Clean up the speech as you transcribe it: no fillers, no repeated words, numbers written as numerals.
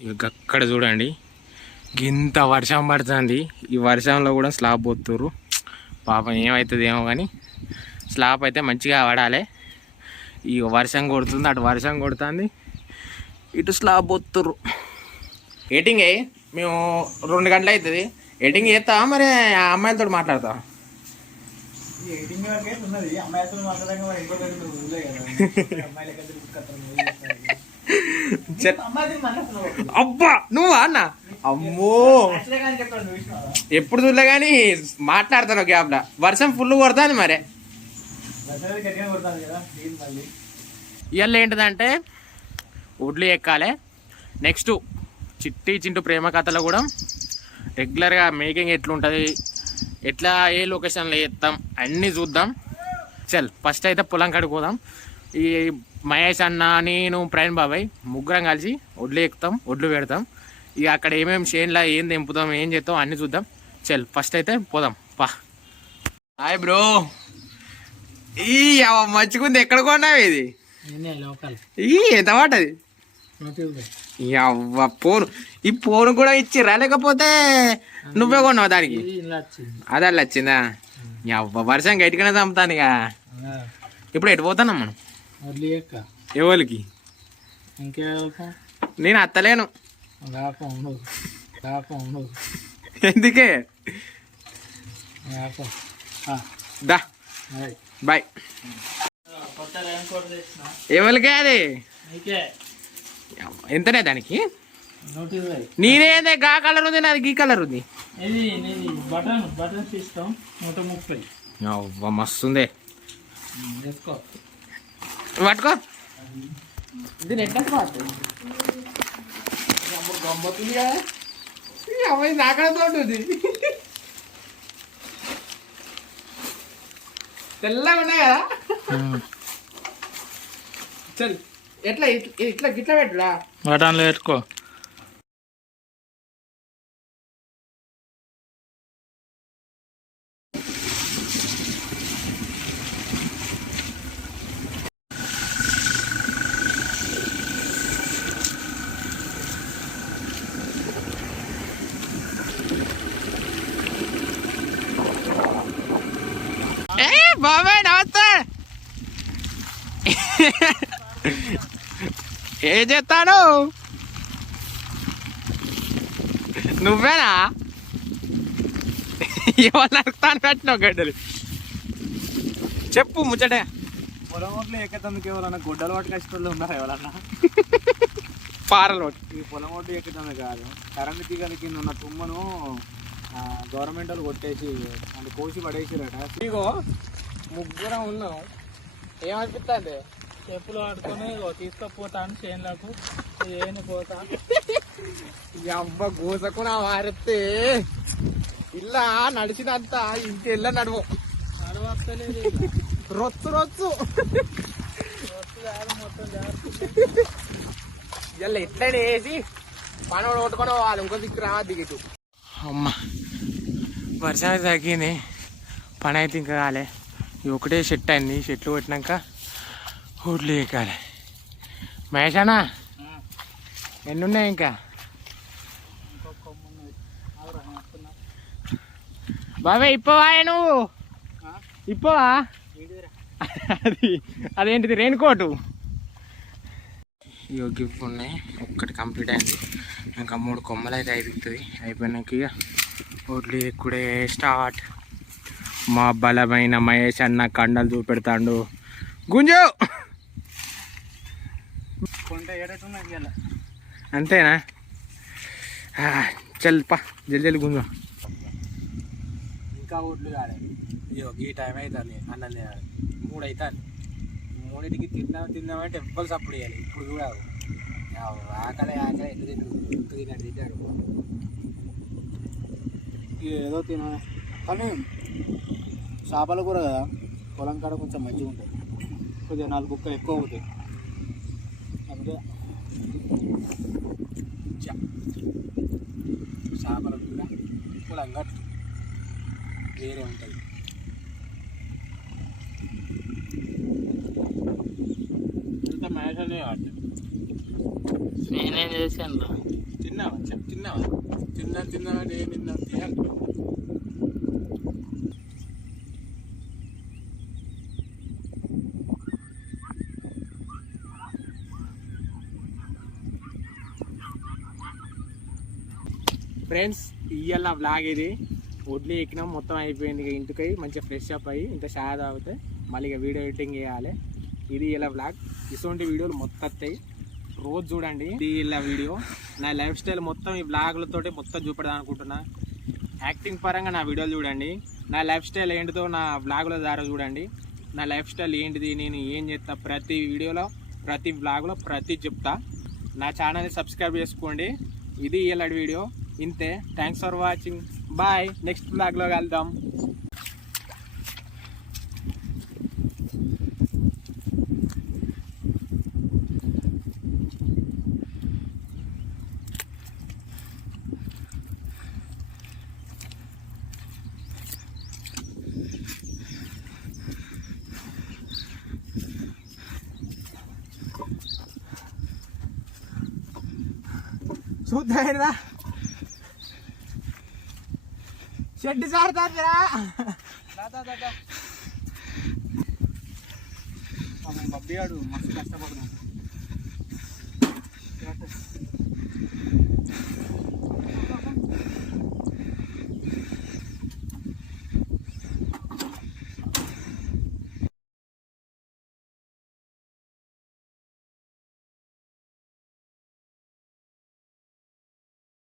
ఇక అక్కడ చూడండి ఇంత వర్షం పడుతుంది. ఈ వర్షంలో కూడా స్లాబ్ పోతుర్రు. పాపం ఏమవుతుంది ఏమో కానీ స్లాబ్ అయితే మంచిగా పడాలి. ఈ వర్షం కొడుతుంది, అటు వర్షం కొడుతుంది, ఇటు స్లాబ్ పోతుర్రు. ఎడిటింగ్ అయ్యి మేము 2 గంటలు అవుతుంది. ఎడిటింగ్ చేస్తావా మరి ఆ అమ్మాయిలతో మాట్లాడతావా? అబ్బా నువ్వా అన్న? అమ్మో ఎప్పుడు చూడలే కానీ మాట్లాడతాను గ్యాప్లా. వర్షం ఫుల్ కొడుతుంది మరి. ఇవాళ ఏంటిదంటే ఒడ్లు ఎక్కాలి. నెక్స్ట్ చిట్టి చింటూ ప్రేమ కథలో కూడా రెగ్యులర్గా మేకింగ్ ఎట్లుంటుంది, ఎట్లా ఏ లొకేషన్లో చేస్తాం అన్నీ చూద్దాం. చల్ ఫస్ట్ అయితే పొలం కాడికి పోదాం. ఈ మహేష్ అన్న, నేను, ప్రవీణ్ బాబాయ్ ముగ్గురం కలిసి ఒడ్లు ఎక్కుతాం, ఒడ్లు పెడతాం. ఇక అక్కడ ఏమేమి చేనులా ఏం తెంపుతాం, ఏం చేస్తాం అన్నీ చూద్దాం. చల్ ఫస్ట్ అయితే పోదాం పా. Hi bro. ఈ మంచిగుంది. ఎక్కడ కొన్నావు ఇది? ఈ ఎంత పడ్డది? ఫోన్. ఈ ఫోన్ కూడా ఇచ్చిర్రా లేకపోతే నువ్వే కొన్నావు దానికి? అది అలా వచ్చిందా? వర్షం గట్టిగానే చంపుతాను. ఇక ఇప్పుడు ఎటు పోతున్నాం మనం? ఎవరికి? నేను అత్తలేను. ఎందుకే? దా బాయ్. ఎవరికే అది? ఎంతనే దానికి? నేనేదే గా కలర్ ఉంది, నాది గీ కలర్ ఉంది. మస్తుంది. పట్టుకో. దీని ఎట్లా గమ్మతుంది కదా. నాకడంతో ఉంటుంది. తెల్లగా ఉన్నాయి కదా. చల్ ఎట్లా ఇట్లా గిట్లా పెట్టురా. బఠాన్లో పెట్టుకో. బాబాయ్ నమస్తే. ఏం చేస్తాను? నువ్వేనా? ఎవరు నరుకుతాను పెట్టినావు గడ్డలు? చెప్పు ముచ్చటే. పొలం ఓట్లు ఎక్కతందుకు ఎవరన్నా గొడ్డలు వాటి కష్టంలో ఉన్నారా ఎవరన్నా? పారలు ఈ పొలం ఓట్లు ఎక్కతందుకు కాదు, కరెంటు తీగల కింద ఉన్న తుమ్మను గవర్నమెంట్ వాళ్ళు కొట్టేసి అంటే కోసి పడేసిరట. ఇగో ముగ్గురం ఉన్నాం. ఏమనిపిస్తుంది? చెప్పులు ఆడుకొని తీసుకపోతాను చేనులకు. ఏను పోతా అబ్బ గోసకు నా వారితే ఇలా నడిచినంత ఇంటి వెళ్ళ నడువు నడవలేదు. రొచ్చు రొచ్చు మొత్తం ఇలా ఎట్లనే వేసి పని కొట్టుకొని వాళ్ళు ఇంకో దిక్కు రావా దిగటు. అమ్మ వర్షాలు తగ్గింది, పని అయితే ఇంకా కాలే. ఒకటే షెట్ అయింది. షెట్లు కొట్టినాక ఒడ్లు ఎక్కాలి. మహేషానా ఎన్ని ఉన్నాయి ఇంకా? బాబాయ్ ఇప్పవా నువ్వు? ఇప్పవా? అదేంటిది రెయిన్కోటు? ఇక గిఫ్ట్ ఉన్నాయి. ఒక్కటి కంప్లీట్ అయింది. ఇంకా 3 కొమ్మలు అయితే అయిపోతుంది. అయిపోయినాక ఇక ఒడ్లు ఎక్కుడే స్టార్ట్. మా బలమైన మహేష్ అన్న కండలు చూపెడతాడు. గుంజు అంతేనా? చల్ పా జల్దీ గుంజు. ఇంకా ఒడ్లు కాలేదు. ఈ టైం అవుతుంది. అన్నం తినాలి. 3 అవుతుంది. 3కి తిందామంటే ఎవ్వరు సప్పుడు చేయాలి. ఇప్పుడు కూడా ఆకలి ఎట్టు తింటారు. ఏదో తినాలి కానీ చేపల కూర కదా, పొలం కాడ కొంచెం మంచిగా ఉంటుంది. కొద్దిగా 4 కుక్కలు ఎక్కువ అవుతాయి. అందుకే చేపల కూర పొలం గట్టు వేరే ఉంటుంది. ఇంత మ్యాచ్ అనే నేనేం చేశాను. తిన్నావా చెప్పు, తిన్నావా? తిన్నా నిన్న తినాలి. ఫ్రెండ్స్ ఇయ్యాల వ్లాగ్ ఇది. వడ్లు ఎక్కినాం, మొత్తం అయిపోయింది. ఇక ఇంటికి మంచిగా ఫ్రెష్ అప్ అయ్యి ఇంత షా తాగితే మళ్ళీ ఇక వీడియో ఎడిటింగ్ చేయాలి. ఇది ఇలా వ్లాగ్. ఇటువంటి వీడియోలు మొత్తం వస్తాయి, రోజు చూడండి. ఇది ఇలా వీడియో నా లైఫ్ స్టైల్ మొత్తం ఈ వ్లాగులతోటి మొత్తం చూపెడదాం అనుకుంటున్నా. యాక్టింగ్ పరంగా నా వీడియోలు చూడండి, నా లైఫ్ స్టైల్ ఏంటిదో నా వ్లాగుల ద్వారా చూడండి. నా లైఫ్ స్టైల్ ఏంటిది, నేను ఏం చేస్తా, ప్రతి వీడియోలో ప్రతి వ్లాగ్లో ప్రతి చెప్తా. నా ఛానల్ని సబ్స్క్రైబ్ చేసుకోండి. ఇది ఇలా వీడియో ఇంతే. Thanks for watching. Bye. Next వ్లాగ్లో కలుద్దాం. చూద్దా షెడ్ సారుతారా బబ్బియాడు మస్తు కష్టపడుతున్నాడు.